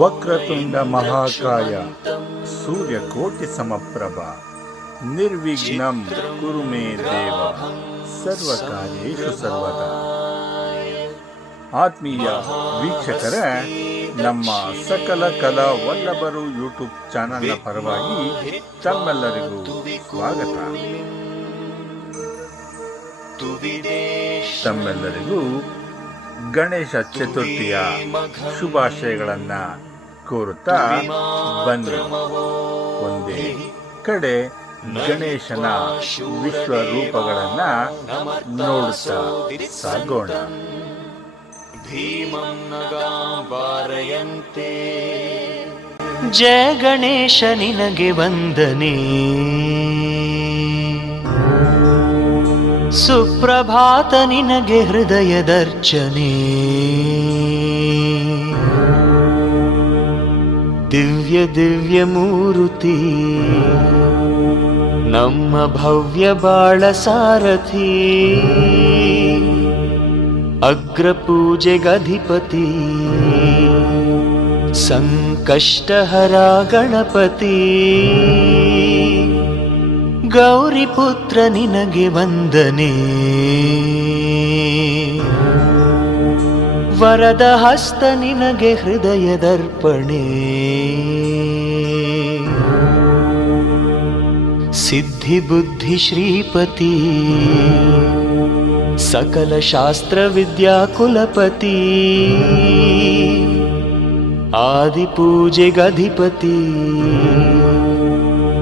ವಕ್ರತುಂಡ ಮಹಾಕಾಯ ಸೂರ್ಯಕೋಟಿ ಸಮಪ್ರಭ, ನಿರ್ವಿಘ್ನಂ ಕುರು ಮೇ ದೇವ ಸರ್ವಕಾರ್ಯು ಸರ್ವದ. ಆತ್ಮೀಯ ವೀಕ್ಷಕರ, ನಮ್ಮ ಸಕಲ ಕಲಾ ವಲ್ಲಭರು ಯೂಟ್ಯೂಬ್ ಚಾನೆಲ್ನ ಪರವಾಗಿ ತಮ್ಮೆಲ್ಲರಿಗೂ ಸ್ವಾಗತ. ತಮ್ಮೆಲ್ಲರಿಗೂ ಗಣೇಶ ಚತುರ್ಥಿಯ ಶುಭಾಶಯಗಳನ್ನು ಕೋರುತ್ತಾ ಬನ್ನಿ. ಒಂದೇ ಕಡೆ ಗಣೇಶನ ವಿಶ್ವ ರೂಪಗಳನ್ನು ನೋಡುತ್ತಾ ಸಾಗೋಣ. ಭೀಮಂ ಜಯ ಗಣೇಶ ನಿನಗೆ ವಂದನೆ. ಸುಪ್ರಭಾತ ನಿನಗೆ ಹೃದಯದರ್ಚನೆ ದಿವ್ಯ ದಿವ್ಯ ಮೂರುತಿ ನಮ್ಮ ಭವ್ಯ ಬಾಳ ಸಾರಥಿ. ಅಗ್ರ ಪೂಜೆಗಧಿಪತಿ ಸಂಕಷ್ಟಹರ ಗಣಪತಿ. ಗೌರಿಪುತ್ರ ನಿನಗೆ ವಂದನೆ. ವರದ ಹಸ್ತ ನಿನಗೆ ಹೃದಯದರ್ಪಣೆ ಸಿದ್ಧಿ ಬುದ್ಧಿ ಶ್ರೀಪತಿ. ಸಕಲ ಶಾಸ್ತ್ರ ವಿದ್ಯಾ ಕುಲಪತಿ. ಆದಿಪೂಜೆಗಧಿಪತಿ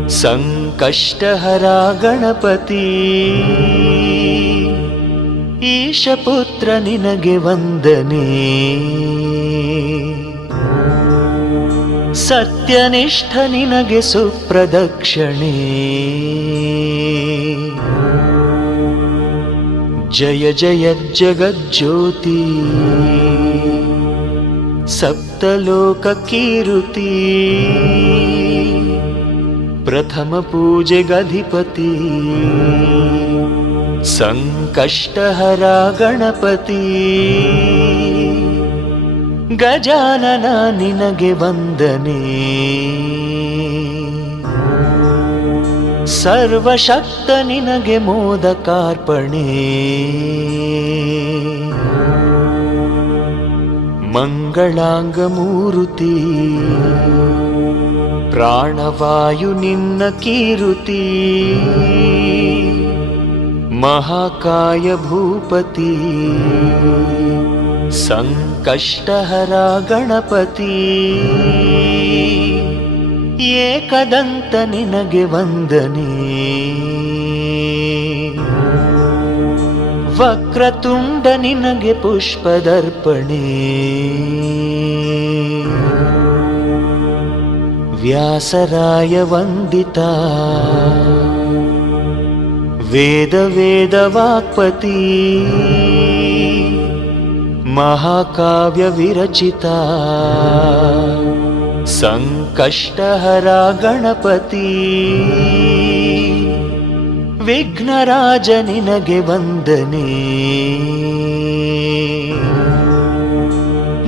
ಸಂಕಷ್ಟಹರ ಗಣಪತಿ ಈಶಪುತ್ರ ನಿನಗೆ ವಂದನೆ. ಸತ್ಯನಿಷ್ಠ ನಿನಗೆ ಸುಪ್ರದಕ್ಷಿಣೆ. ಜಯ ಜಯ ಜಗಜ್ಯೋತಿ ಸಪ್ತಲೋಕ ಪ್ರಥಮ ಪೂಜೆಗಧಿಪತಿ ಸಂಕಷ್ಟಹರ ಗಣಪತಿ. ಗಜಾನನ ನಿನಗೆ ವಂದನೆ. ಸರ್ವಶಕ್ತ ನಿನಗೆ ಮೋದಕಾರ್ಪಣೆ. ಮಂಗಳಾಂಗ ಮೂರುತಿ. ಪ್ರಾಣವಾಯು ನಿನ್ನ ಕೀರುತಿ. ಮಹಾಕಾಯ ಭೂಪತಿ. ಸಂಕಷ್ಟಹರ ಗಣಪತಿ. ಏಕದಂತ ನಿನಗೆ ವಂದನೆ. ವಕ್ರತುಂಡ ನಿನಗೆ ಪುಷ್ಪದರ್ಪಣೆ. ವ್ಯಾಸರಾಯ ವಂದಿತ. ವೇದ ವೇದ ವಾಕ್ಪತಿ. ಮಹಾಕಾವ್ಯ ವಿರಚಿತ. ಸಂಕಷ್ಟಹರ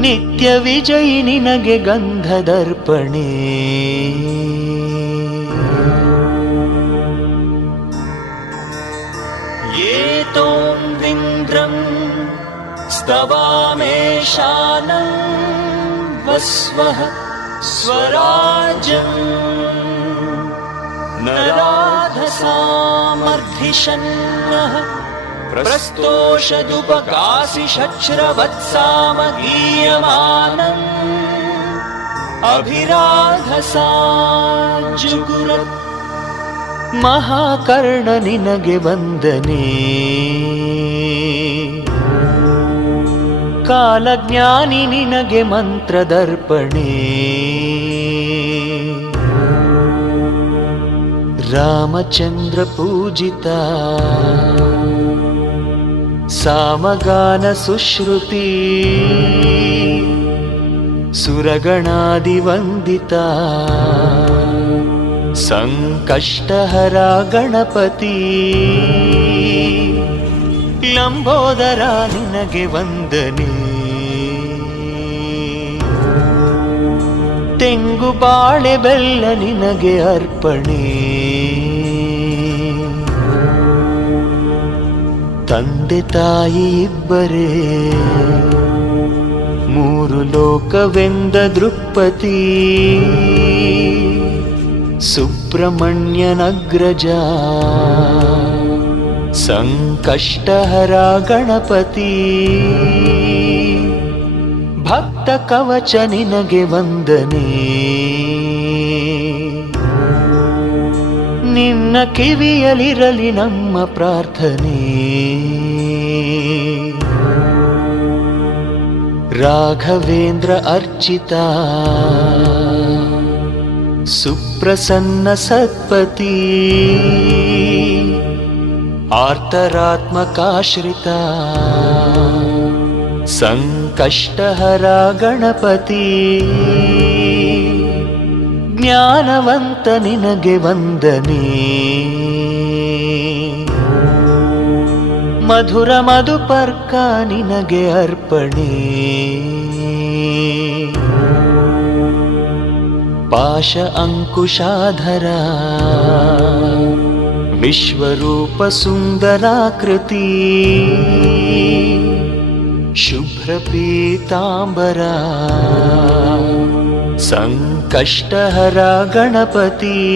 नित्यविजयिनि न गन्धदर्पणे ये त्वन्द्रम् स्तवामेषानस्वः स्वराज न राधसामर्भिषन्नः ಅಭಿರಾಧಸಾ ಜುಗುರತ್ ಮಹಾಕರ್ಣ ನಿನಗೆ ವಂದನೆ ಕಾಲಜ್ಞಾನಿ ನಿನಗೆ ಮಂತ್ರದರ್ಪಣೆ ರಾಮಚಂದ್ರ ಪೂಜಿತ ಸಾಮಗಾನ ಸುಶ್ರುತಿ. ಸುರಗಣಾದಿವಂದಿತ ಸಂಕಷ್ಟಹರ ಗಣಪತಿ. ಲಂಬೋದರ ನಿನಗೆ ವಂದನೆ. ತೆಂಗು ಬಾಳೆ ಬೆಲ್ಲ ನಿನಗೆ ತಂದೆ ತಾಯಿ ಇಬ್ಬರೇ. ಮೂರು ಲೋಕವೆಂದ ದೃಪತಿ. ಸುಬ್ರಹ್ಮಣ್ಯನಗ್ರಜ ಸಂಕಷ್ಟಹರ ಗಣಪತಿ. ಭಕ್ತ ಕವಚ ನಿನಗೆ ವಂದನೆ. ನಿನ್ನ ಕಿವಿಯಲಿರಲಿ ನಮ್ಮ ಪ್ರಾರ್ಥನೆ. ರಾಘವೇಂದ್ರ ಅರ್ಚಿತ ಸುಪ್ರಸನ್ನ ಸತ್ಪತಿ ಆರ್ತರಾತ್ಮಕಾಶ್ರಿತ ಸಂಕಷ್ಟಹರ ಗಣಪತಿ. ಜ್ಞಾನವಂತ ನಿನಗೆ ವಂದನೆ. ಮಧುರ ಮಧುಪರ್ಕ ನಿನಗೆ ಅರ್ಪಣೆ. ಪಾಶ ಅಂಕುಶಾಧರ ವಿಶ್ವರೂಪ ಸುಂದರಾಕೃತಿ ಶುಭ್ರ ಪೀತಾಂಬರ ಸಂಕಷ್ಟಹರ ಗಣಪತಿ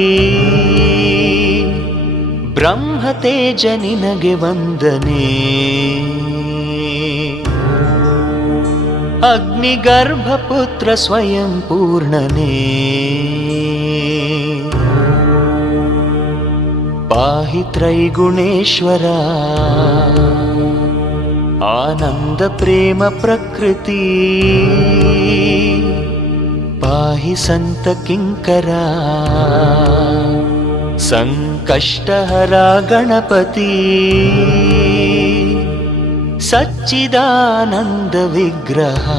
ಬ್ರಹ್ಮತೇಜ ನಿನಗೆ ವಂದನೆ. ಅಗ್ನಿಗರ್ಭಪುತ್ರ ಸ್ವಯಂ ಪೂರ್ಣನೇ. ಪಾಹಿ ತ್ರೈಗುಣೇಶ್ವರ. पाहि सन्तकिङ्करा सङ्कष्टहरा गणपती सच्चिदानन्दविग्रहा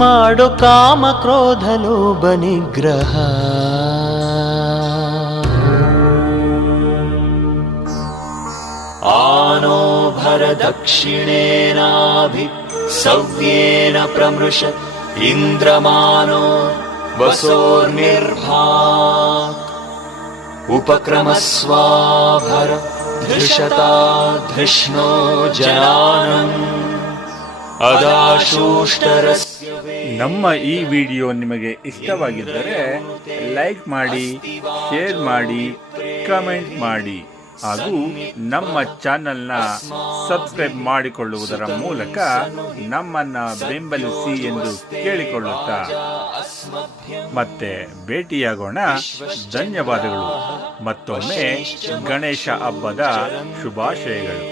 माडो कामक्रोधलोभनिग्रह आनो भरदक्षिणेनाभि सव्येन प्रमृश इन्द्रमानो वसोर्निर्भाक् उपक्रमस्वाभर धृषता धृष्णो जनानम् अदाशूष्टरस्य ನಮ್ಮ ಈ ವಿಡಿಯೋ ನಿಮಗೆ ಇಷ್ಟವಾಗಿದ್ದರೆ ಲೈಕ್ ಮಾಡಿ ಶೇರ್ ಮಾಡಿ ಕಮೆಂಟ್ ಮಾಡಿ ಹಾಗೂ ನಮ್ಮ ಚಾನೆಲ್ನ ಸಬ್ಸ್ಕ್ರೈಬ್ ಮಾಡಿಕೊಳ್ಳುವುದರ ಮೂಲಕ ನಮ್ಮನ್ನ ಬೆಂಬಲಿಸಿ ಎಂದು ಕೇಳಿಕೊಳ್ಳುತ್ತಾ. ಮತ್ತೆ ಭೇಟಿಯಾಗೋಣ. ಧನ್ಯವಾದಗಳು. ಮತ್ತೊಮ್ಮೆ ಗಣೇಶ ಹಬ್ಬದ ಶುಭಾಶಯಗಳು.